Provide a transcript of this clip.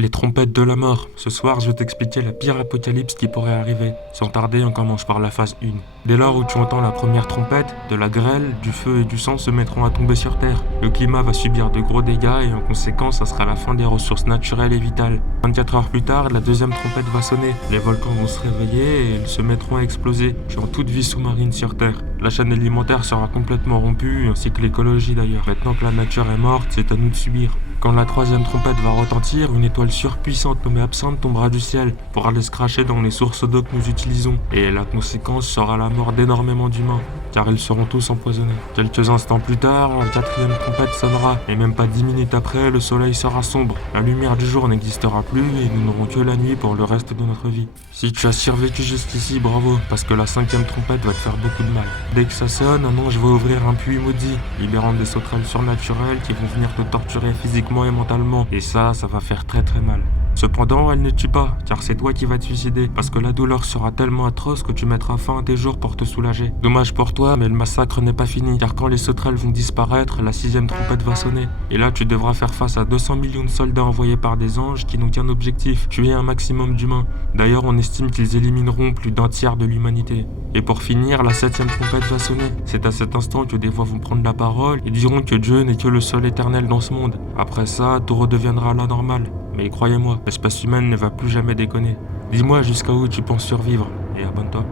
Les trompettes de la mort. Ce soir, je vais t'expliquer la pire apocalypse qui pourrait arriver. Sans tarder, on commence par la phase 1. Dès lors où tu entends la première trompette, de la grêle, du feu et du sang se mettront à tomber sur Terre. Le climat va subir de gros dégâts et en conséquence, ça sera la fin des ressources naturelles et vitales. 24 heures plus tard, la deuxième trompette va sonner. Les volcans vont se réveiller et ils se mettront à exploser, tuant toute vie sous-marine sur Terre. La chaîne alimentaire sera complètement rompue, ainsi que l'écologie d'ailleurs. Maintenant que la nature est morte, c'est à nous de subir. Quand la troisième trompette va retentir, une étoile surpuissante nommée Absinthe tombera du ciel pour aller se cracher dans les sources d'eau que nous utilisons. Et la conséquence sera la mort d'énormément d'humains, car ils seront tous empoisonnés. Quelques instants plus tard, la quatrième trompette sonnera, et même pas 10 minutes après, le soleil sera sombre. La lumière du jour n'existera plus et nous n'aurons que la nuit pour le reste de notre vie. Si tu as survécu jusqu'ici, bravo, parce que la cinquième trompette va te faire beaucoup de mal. Dès que ça sonne, un ange va ouvrir un puits maudit, libérant des sauterelles surnaturelles qui vont venir te torturer physiquement et mentalement. Et ça va faire très très mal. Cependant, elle ne tue pas, car c'est toi qui vas te suicider, parce que la douleur sera tellement atroce que tu mettras fin à tes jours pour te soulager. Dommage pour toi, mais le massacre n'est pas fini, car quand les sauterelles vont disparaître, la sixième trompette va sonner. Et là, tu devras faire face à 200 millions de soldats envoyés par des anges qui n'ont qu'un objectif, tuer un maximum d'humains. D'ailleurs, on estime qu'ils élimineront plus d'un tiers de l'humanité. Et pour finir, la septième trompette va sonner. C'est à cet instant que des voix vont prendre la parole et diront que Dieu n'est que le seul éternel dans ce monde. Après ça, tout redeviendra à la normale. Mais croyez-moi, l'espèce humaine ne va plus jamais déconner. Dis-moi jusqu'à où tu penses survivre, et abonne-toi.